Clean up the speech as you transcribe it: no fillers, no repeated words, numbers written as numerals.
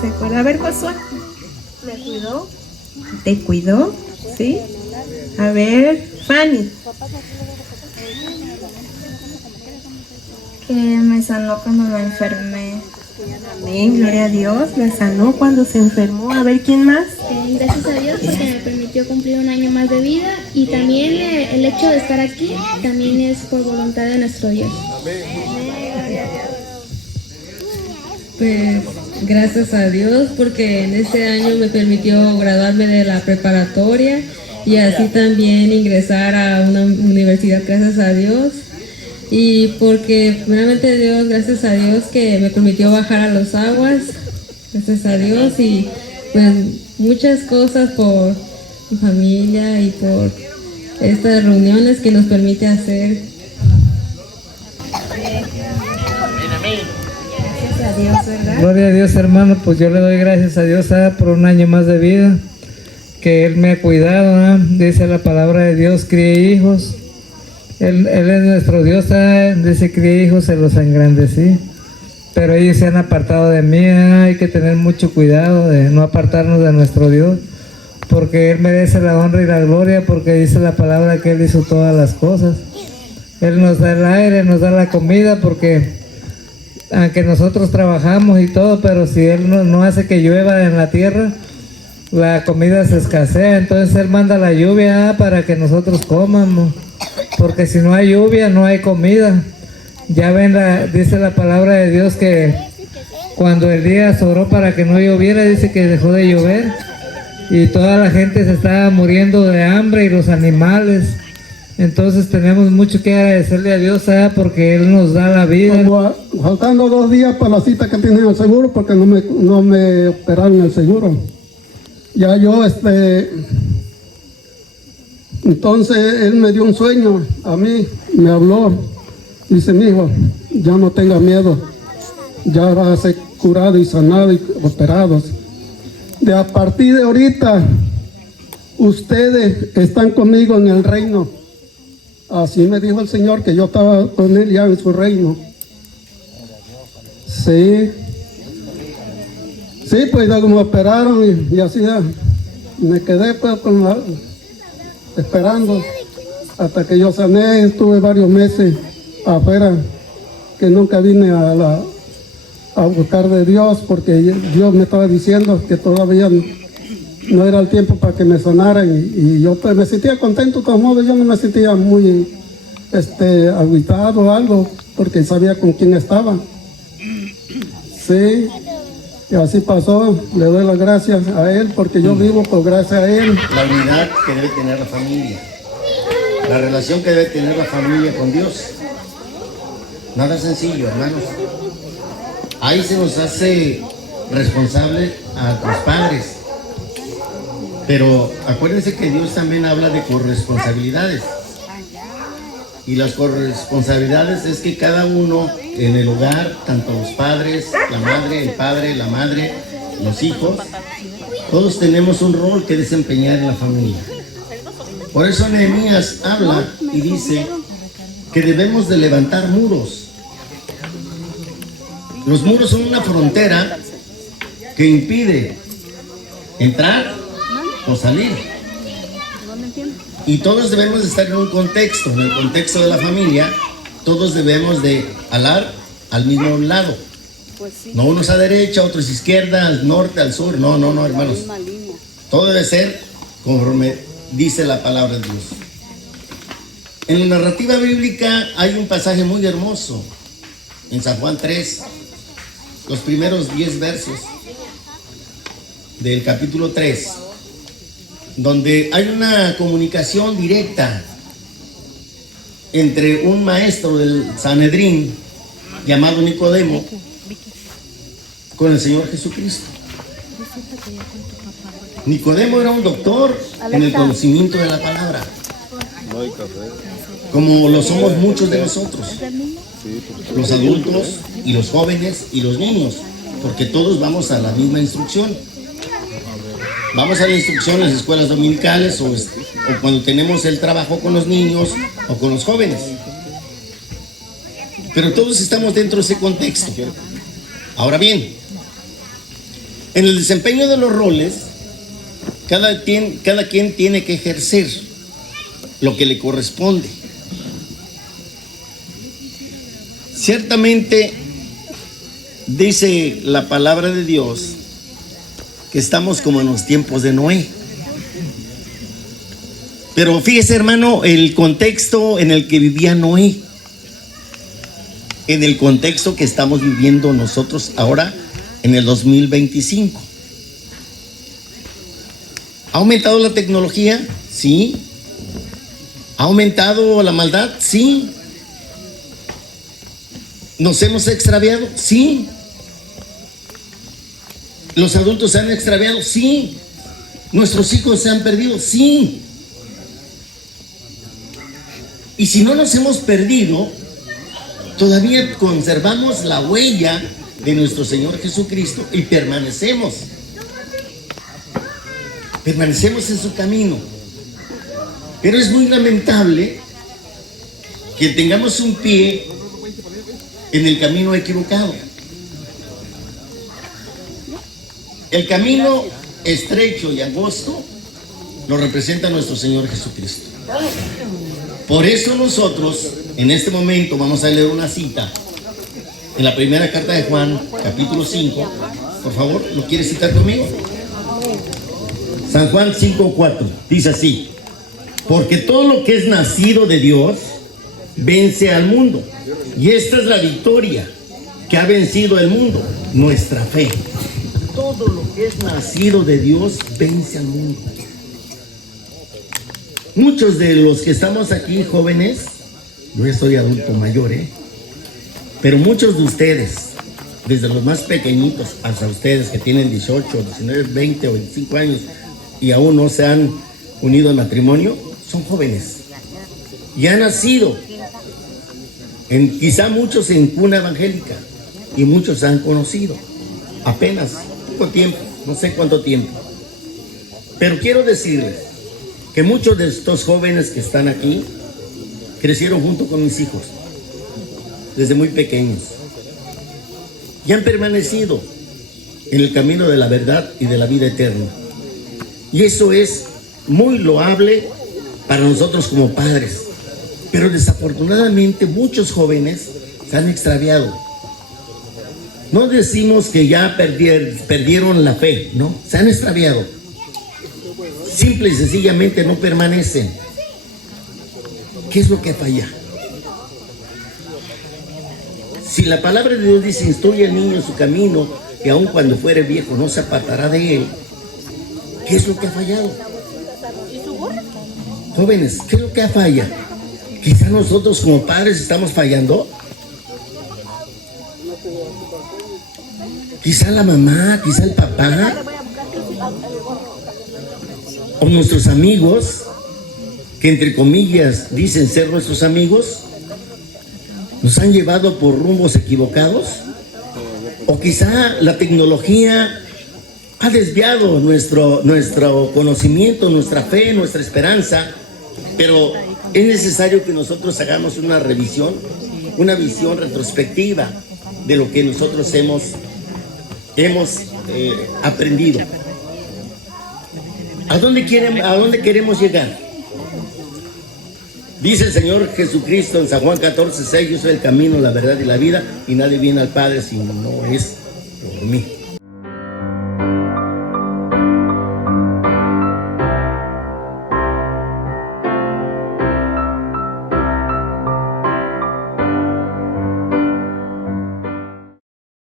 se acuerda. A ver, Josué. Me cuidó. ¿Te cuidó? ¿Sí? A ver, Fanny. Que me sanó cuando me enfermé. Amén, gloria a Dios. Me sanó cuando se enfermó. A ver, ¿quién más? Gracias a Dios porque me permitió cumplir un año más de vida y también el hecho de estar aquí también es por voluntad de nuestro Dios. Pues gracias a Dios porque en este año me permitió graduarme de la preparatoria y así también ingresar a una universidad, gracias a Dios. Y porque primeramente Dios, gracias a Dios que me permitió bajar a los aguas, gracias a Dios, y pues muchas cosas por mi familia y por estas reuniones que nos permite hacer. Gracias a Dios, ¿verdad? Gloria a Dios, hermano, pues yo le doy gracias a Dios por un año más de vida, que Él me ha cuidado, dice la palabra de Dios, críe hijos. Él es nuestro Dios, dice críe hijos, se los engrandecí. Pero ellos se han apartado de mí, hay que tener mucho cuidado de no apartarnos de nuestro Dios, porque Él merece la honra y la gloria, porque dice la palabra que Él hizo todas las cosas. Él nos da el aire, nos da la comida, porque aunque nosotros trabajamos y todo, pero si Él no hace que llueva en la tierra, la comida se escasea. Entonces Él manda la lluvia para que nosotros comamos, porque si no hay lluvia no hay comida. Ya ven, dice la palabra de Dios que cuando Elías oró para que no lloviera, dice que dejó de llover y toda la gente se estaba muriendo de hambre y los animales. Entonces tenemos mucho que agradecerle a Dios, porque Él nos da la vida. Faltando 2 días para la cita que tiene el seguro, porque no me operaron el seguro. Ya yo, entonces Él me dio un sueño a mí, me habló, dice: mi hijo, ya no tenga miedo, ya vas a ser curado y sanado y operados. De a partir de ahorita, ustedes están conmigo en el reino. Así me dijo el Señor, que yo estaba con Él ya en su reino. Sí. Sí, pues ya me operaron y así ya me quedé pues esperando hasta que yo sané. Estuve varios meses afuera, que nunca vine a buscar de Dios, porque Dios me estaba diciendo que todavía no era el tiempo para que me sanaran, y yo pues me sentía contento de todos modos. Yo no me sentía muy agüitado o algo, porque sabía con quién estaba. Sí, y así pasó. Le doy las gracias a Él, porque yo vivo por gracia a Él. La unidad que debe tener la familia, la relación que debe tener la familia con Dios. Nada sencillo, hermanos. Ahí se nos hace responsable a los padres. Pero acuérdense que Dios también habla de corresponsabilidades. Y las corresponsabilidades es que cada uno en el hogar, tanto los padres, la madre, el padre, la madre, los hijos, todos tenemos un rol que desempeñar en la familia. Por eso Nehemías habla y dice que debemos de levantar muros. Los muros son una frontera que impide entrar o salir. Y todos debemos de estar en un contexto, en el contexto de la familia. Todos debemos de alar al mismo lado. No unos a derecha, otros a izquierda, al norte, al sur. No, hermanos. Todo debe ser conforme dice la palabra de Dios. En la narrativa bíblica hay un pasaje muy hermoso. En San Juan 3, los primeros 10 versos del capítulo 3, donde hay una comunicación directa entre un maestro del Sanedrín llamado Nicodemo con el Señor Jesucristo. Nicodemo era un doctor en el conocimiento de la palabra, como lo somos muchos de nosotros, los adultos y los jóvenes y los niños, porque todos vamos a la misma instrucción. Vamos a la instrucción en las escuelas dominicales o cuando tenemos el trabajo con los niños o con los jóvenes. Pero todos estamos dentro de ese contexto. Ahora bien, En el desempeño de los roles, cada quien tiene que ejercer lo que le corresponde. Ciertamente dice la palabra de Dios que estamos como en los tiempos de Noé. Pero fíjese, hermano, el contexto en el que vivía Noé, en el contexto que estamos viviendo nosotros ahora en el 2025. ¿Ha aumentado la tecnología? Sí. ¿Ha aumentado la maldad? Sí. ¿Nos hemos extraviado? Sí. ¿Los adultos se han extraviado? Sí. ¿Nuestros hijos se han perdido? Sí. Y si no nos hemos perdido, todavía conservamos la huella de nuestro Señor Jesucristo y permanecemos en su camino. Pero es muy lamentable que tengamos un pie en el camino equivocado. El camino estrecho y angosto lo representa nuestro Señor Jesucristo. Por eso nosotros en este momento vamos a leer una cita en la primera carta de Juan, capítulo 5. Por favor, ¿lo quieres citar conmigo? San Juan 5:4 dice así: porque todo lo que es nacido de Dios vence al mundo, y esta es la victoria que ha vencido el mundo, nuestra fe. Todo lo que es nacido de Dios vence al mundo. Muchos de los que estamos aquí jóvenes, yo ya soy adulto mayor, pero muchos de ustedes, desde los más pequeñitos hasta ustedes que tienen 18, 19, 20 o 25 años y aún no se han unido en matrimonio, son jóvenes. Y han nacido, quizá muchos en cuna evangélica, y muchos han conocido apenas poco tiempo, no sé cuánto tiempo. Pero quiero decirles que muchos de estos jóvenes que están aquí crecieron junto con mis hijos desde muy pequeños y han permanecido en el camino de la verdad y de la vida eterna. Y eso es muy loable para nosotros como padres. Pero desafortunadamente muchos jóvenes se han extraviado. No decimos que ya perdieron la fe, no, se han extraviado. Simple y sencillamente no permanecen. ¿Qué es lo que falla? Si la palabra de Dios dice: instruye al niño en su camino, que aun cuando fuere viejo no se apartará de él, ¿qué es lo que ha fallado? Jóvenes, ¿qué es lo que ha fallado? Quizá nosotros como padres estamos fallando. Quizá la mamá, quizá el papá, o nuestros amigos, que entre comillas dicen ser nuestros amigos, nos han llevado por rumbos equivocados. O quizá la tecnología ha desviado nuestro conocimiento, nuestra fe, nuestra esperanza. Pero es necesario que nosotros hagamos una revisión, una visión retrospectiva de lo que nosotros hemos aprendido. ¿A dónde queremos llegar? Dice el Señor Jesucristo en San Juan 14:6: yo soy el camino, la verdad y la vida, y nadie viene al Padre si no es por mí.